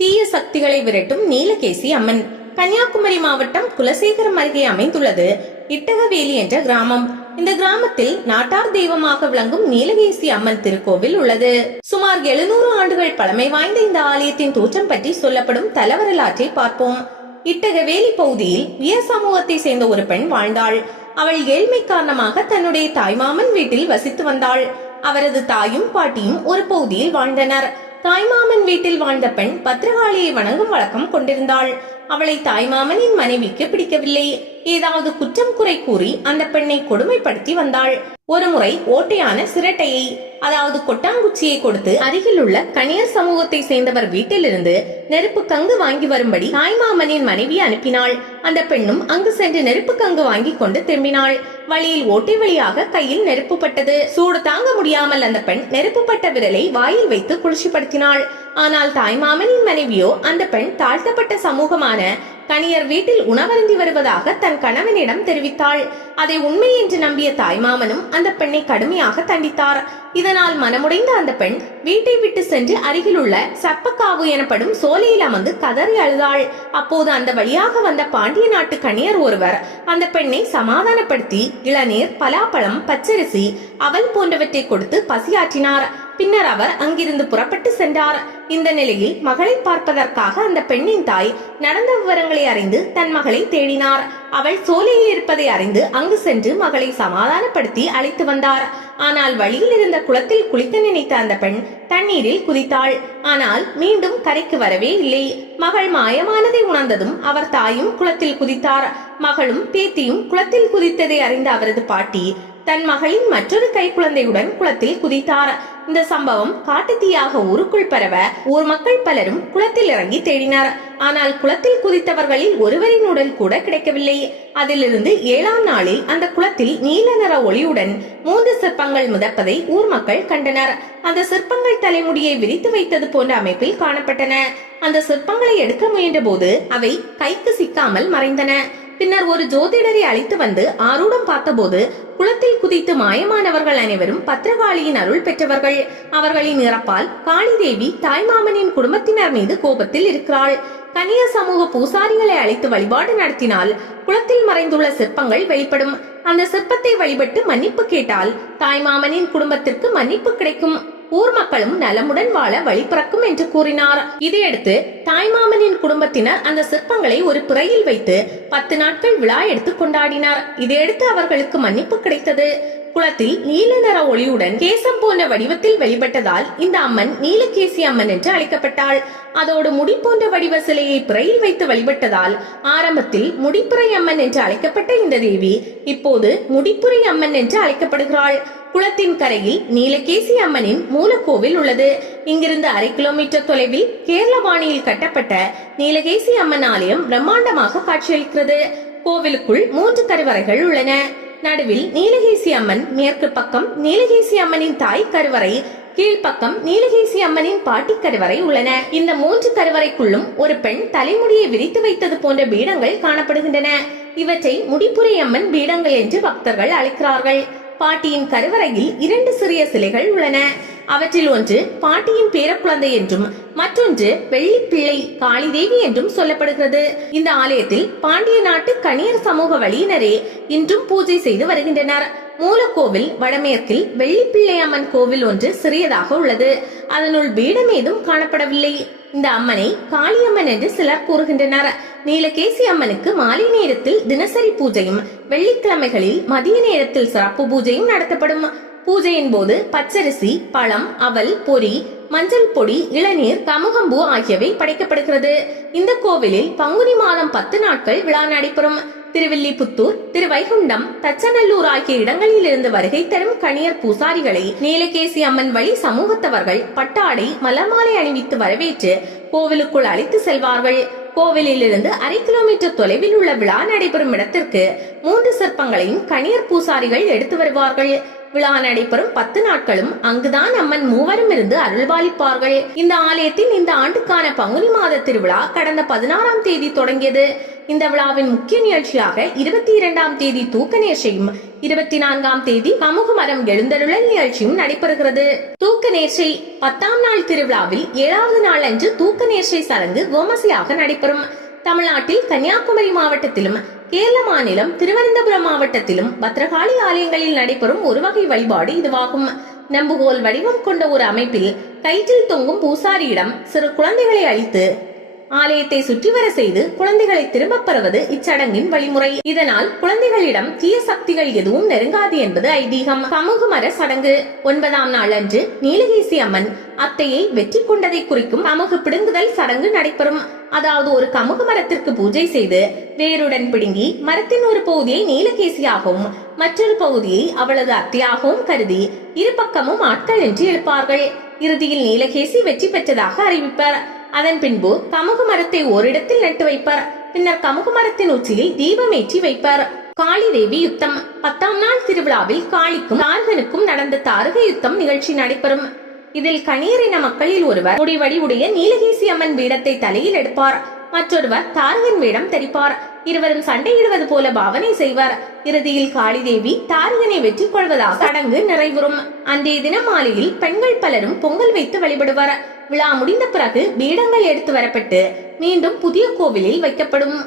தீய சக்திகளை விரட்டும் நீலகேசி அம்மன். கன்னியாகுமரி மாவட்டம் குலசேகரம் அருகே அமைந்துள்ளது இட்டகவேலி என்ற கிராமம். இந்த கிராமத்தில் நாட்டார் தெய்வமாக விளங்கும் நீலகேசி அம்மன் திருக்கோவில் உள்ளது. சுமார் எழுநூறு ஆண்டுகள் பழமை வாய்ந்த இந்த ஆலயத்தின் தோற்றம் பற்றி சொல்லப்படும் தல வரலாற்றை பார்ப்போம். இட்டகவேலி பகுதியில் உயர் சமூகத்தை சேர்ந்த ஒரு பெண் வாழ்ந்தாள். அவள் ஏழ்மை காரணமாக தன்னுடைய தாய்மாமன் வீட்டில் வசித்து வந்தாள். அவரது தாயும் பாட்டியும் ஒரு பகுதியில் வாழ்ந்தனர். தாய்மாமன் வீட்டில் வாழ்ந்த பெண் பத்திரகாளியை வணங்கும் வழக்கம் கொண்டிருந்தாள். அவளை தாய்மாமனின் மனைவிக்கு பிடிக்கவில்லை. ஏதாவது குற்றம் குறை கூறி அந்த பெண்ணை கொடுமைப்படுத்தி வந்தாள். ஒருமுறை ஓட்டையான சிரட்டையை அதாவது கொட்டாங்குச்சியை கொடுத்து அருகில் உள்ள கணியர் சமூகத்தை சேர்ந்தவர் வீட்டிலிருந்து நெருப்பு கங்கு வாங்கி வரும்படி தாய்மாமனின் மனைவி அனுப்பினாள். அந்த பெண்ணும் அங்கு சென்று நெருப்பு கங்கு வாங்கி கொண்டு திரும்பினாள். வழியில் ஓட்டை வழியாக கையில் நெருப்புப்பட்டது சூடு தாங்க முடியாமல் அந்த பெண் நெருப்புப்பட்ட விரலை வாயில் வைத்து குளிர்ச்சிப்படுத்தினாள். ஆனால் தாய்மாமனின் மனைவியோ அந்த பெண் தாழ்த்தப்பட்ட சமூகமான கணியர் வீட்டில் உணவருந்தி வருவதாக தன் கணவனிடம் தெரிவித்தாள். அதை உண்மை என்று நம்பிய தாய்மாமனும் அந்த பெண்ணை கடுமையாக தண்டித்தார். இதனால் மனமுடைந்த அந்த பெண் வீட்டை விட்டு சென்று அருகிலுள்ள சப்பக்காவு எனப்படும் சோலையில் அமர்ந்து கதறி அழுதாள். அப்போது அந்த வழியாக வந்த பாண்டிய நாட்டு கணியர் ஒருவர் அந்த பெண்ணை சமாதானப்படுத்தி இளநீர் பலாப்பழம் பச்சரிசி அவல் போன்றவற்றை கொடுத்து பசியாற்றினார். பின்னர் அவர் அங்கிருந்து புறப்பட்டு சென்றார். இந்த நிலையில் மகளை பார்ப்பதற்காக அந்த பெண்ணின் தாய் நடந்த விவரங்களை அறிந்து தன் மகளை தேடினார். அவள் சோலையில் இருப்பதை அறிந்து அங்கு சென்று மகளை சமாதானப்படுத்தி அழைத்து வந்தார். ஆனால் வழியில் இருந்த குளத்தில் குளிக்க நினைத்த அந்த பெண் தண்ணீரில் குதித்தாள். ஆனால் மீண்டும் கரைக்கு வரவே இல்லை. மகள் மாயமானதை உணர்ந்ததும் அவர் தாயும் குளத்தில் குதித்தார். மகளும் பேத்தியும் குளத்தில் குதித்ததை அறிந்த அவரது பாட்டி தன் மகளின் மற்றொரு கைக்குழந்தையுடன் குளத்தில் குதித்தார். இந்த சம்பவம் காட்டுத்தீயாக ஊருக்குள் பரவ ஊர் மக்கள் பலரும் குளத்தில் இறங்கி தேடினார். ஆனால் குளத்தில் குதித்தவர்களில் ஒருவரின் உடல் கூட கிடைக்கவில்லை. அதிலிருந்து ஏழாம் நாளில் அந்த குளத்தில் நீல நிற ஒளியுடன் மூன்று சிற்பங்கள் மிதப்பதை ஊர் மக்கள் கண்டனர். அந்த சிற்பங்கள் தலைமுடியை விரித்து வைத்தது போன்ற அமைப்பில் காணப்பட்டன. அந்த சிற்பங்களை எடுக்க முயன்ற போது அவை கைக்கு சிக்காமல் மறைந்தன. பின்னர் ஒரு ஜோதிடரை அழைத்து வந்து ஆரூடம் பார்த்தபோது குளத்தில் குதித்து மாயமானவர்கள் அனைவரும் பத்திரகாளியின் அருள் பெற்றவர்கள். அவர்களின் இறப்பால் காளி தேவி தாய்மாமனின் குடும்பத்தினர் மீது கோபத்தில் இருக்கிறாள். கனிய சமூக பூசாரிகளை அழைத்து வழிபாடு நடத்தினால் குளத்தில் மறைந்துள்ள சிற்பங்கள் வெளிப்படும். அந்த சிற்பத்தை வழிபட்டு மன்னிப்பு கேட்டால் தாய்மாமனின் குடும்பத்திற்கு மன்னிப்பு கிடைக்கும். ஊர் மக்களும் நலமுடன் வாழ வழி பிறக்கும் என்று கூறினார். இதையடுத்து தாய்மாமனின் குடும்பத்தினர் அந்த சிற்பங்களை ஒரு பிறையில் வைத்து பத்து நாட்கள் விழா எடுத்து கொண்டாடினார். இதையடுத்து அவர்களுக்கு மன்னிப்பு கிடைத்தது. குளத்தில் நீல நிற ஒளியுடன் கேசம் போன்ற வடிவத்தில் வெளிப்பட்டதால் இந்த அம்மன் நீலகேசி அம்மன் என்று அழைக்கப்பட்டாள். அதோடு முடி போன்ற வடிவ சிலையை பிறையில் வைத்து வழிபட்டதால் ஆரம்பத்தில் முடிப்புரை அம்மன் என்று அழைக்கப்பட்ட இந்த தேவி இப்போது முடிப்புரை அம்மன் என்று அழைக்கப்படுகிறாள். குளத்தின் கரையில் நீலகேசி அம்மனின் மூலக்கோவில் உள்ளது. இங்கிருந்து அரை கிலோமீட்டர் தொலைவில் கேரளவாணியில் கட்டப்பட்ட நீலகேசி அம்மன் ஆலயம் பிரம்மாண்டமாக காட்சியளிக்கிறது. கோவிலுக்குள் மூன்று கருவறைகள் உள்ளன. நடுவில் நீலகேசி அம்மன் மேற்கு பக்கம் நீலகேசி அம்மனின் தாய் கருவறை கீழ்ப்பக்கம் நீலகேசி அம்மனின் பாட்டி கருவறை உள்ளன. இந்த மூன்று கருவறைக்குள்ளும் ஒரு பெண் தலைமுடியை விரித்து வைத்தது போன்ற பீடங்கள் காணப்படுகின்றன. இவற்றை முடிப்புரை அம்மன் பீடங்கள் என்று பக்தர்கள் அழைக்கிறார்கள். பாட்டியின் கருவறையில் இரண்டு சிறிய சிலைகள் உள்ளன. அவற்றில் ஒன்று பாட்டியின் பேரக்குழந்தை என்றும் மற்றொன்று வெள்ளிப்பிள்ளை காளிதேவி என்றும் சொல்லப்படுகிறது. இந்த ஆலயத்தில் பாண்டிய நாட்டு கணியர் சமூக வழியினரே இன்றும் பூஜை செய்து வருகின்றனர். மூலக்கோவில் வடமேற்கில் வெள்ளிப்பிள்ளை அம்மன் கோவில் ஒன்று சிறியதாக உள்ளது. அதனுள் பீடம் ஏதும் காணப்படவில்லை. இந்த அம்மனை காளியம்மன் என்று சிலர் கூறுகின்றனர். நீலகேசி அம்மனுக்கு மாலை நேரத்தில் தினசரி பூஜையும் வெள்ளிக்கிழமைகளில் மதிய நேரத்தில் சிறப்பு பூஜையும் நடத்தப்படும். பூஜையின் போது பச்சரிசி பழம் அவல் பொரி மஞ்சள் பொடி இளநீர் தமுகம்பூ ஆகியவை படைக்கப்படுகிறது. இந்த கோவிலில் பங்குனி மாதம் பத்து நாட்கள் விழா நடைபெறும். திருவில்லிபுத்தூர் திருவைகுண்டம் தச்சநல்லூர் ஆகிய இடங்களில் இருந்து வருகை தரும் கணியர் பூசாரிகளை நீலகேசி அம்மன் வழி சமூகத்தவர்கள் பட்டாடை மலர்மாலை அணிவித்து வரவேற்று கோவிலுக்குள் அழைத்து செல்வார்கள். கோவிலில் இருந்து அரை கிலோமீட்டர் தொலைவில் உள்ள விழா நடைபெறும் இடத்திற்கு மூன்று சிற்பங்களையும் கணியர் பூசாரிகள் எடுத்து வருவார்கள். விழா நடைபெறும் பத்து நாட்களும் அங்குதான் அம்மன் மூவரும் இருந்து அருள்பாலிப்பார்கள். இந்த ஆலயத்தின் இந்த ஆண்டுக்கான பங்குனி மாத திருவிழா கடந்த பதினாறாம் தேதி தொடங்கியது. இந்த விழாவின் முக்கிய நிகழ்ச்சியாக இருபத்தி இரண்டாம் தேதி தூக்க இருபத்தி நான்காம் தேதி கமுகு மரம் எழுந்தருளல் நிகழ்ச்சியும் நடைபெறுகிறது. தூக்க நேர்ச்சை பத்தாம் நாள் திருவிழாவில் ஏழாவது நாள் அன்று தூக்க நேர்ச்சை சடங்கு விமர்சையாக நடைபெறும். தமிழ்நாட்டில் கன்னியாகுமரி மாவட்டத்திலும் கேரள மாநிலம் திருவனந்தபுரம் மாவட்டத்திலும் பத்ரகாளி ஆலயங்களில் நடைபெறும் ஒரு வகை வழிபாடு இதுவாகும். நம்புகோல் வடிவம் கொண்ட ஒரு அமைப்பில் கயிற்றில் தொங்கும் பூசாரியிடம் சிறு குழந்தைகளை அழித்து ஆலயத்தை சுற்றி வர செய்து குழந்தைகளை திரும்பப் பெறுவது இச்சடங்கின் வழிமுறை. இதனால் குழந்தைகளிடம் தீய சக்திகள் எதுவும் நெருங்காது என்பது ஐதீகம். கமுகு மர சடங்கு. ஒன்பதாம் நாள் அன்று நீலகேசி அம்மன் அத்தையை வெற்றி கொண்டதை குறிக்கும் கமுகு பிடுங்குதல் சடங்கு நடைபெறும். அதாவது ஒரு கமுகு மரத்திற்கு பூஜை செய்து வேருடன் பிடுங்கி மரத்தின் ஒரு பகுதியை நீலகேசியாகவும் மற்றொரு பகுதியை அவளது அத்தையாகவும் கருதி இரு பக்கமும் ஆட்கள் என்று எழுப்பார்கள். இறுதியில் நீலகேசி வெற்றி பெற்றதாக அறிவிப்பர். அதன் பின்பு கமுகு மரத்தை ஓரிடத்தில் நட்டு வைப்பர். பின்னர் கமுகு மரத்தின் உச்சியில் தீபமேற்றி வைப்பர். காளி தேவி யுத்தம். பத்தாம் நாள் திருவிழாவில் காளிக்கும் தாரகனுக்கும் நடந்த தாரக யுத்தம் நிகழ்ச்சி நடைபெறும். இதில் கணியரின மக்களில் ஒருவர் முடிவடிவுடைய நீலகேசி அம்மன் பீடத்தை தலையில் எடுப்பார். மற்றொருவர் தாரகன் வேடம் தெரிப்பார் இருவரும் சண்டையிடுவது போல பாவனை செய்வர். இறுதியில் காளிதேவி தாரகனை வெற்றி கொள்வதாக சடங்கு நிறைவுறும். அன்றைய தினம் மாலையில் பெண்கள் பலரும் பொங்கல் வைத்து வழிபடுவர். விழா முடிந்த பிறகு பீடங்கள் எடுத்து வரப்பட்டு மீண்டும் புதிய கோவிலில் வைக்கப்படும்.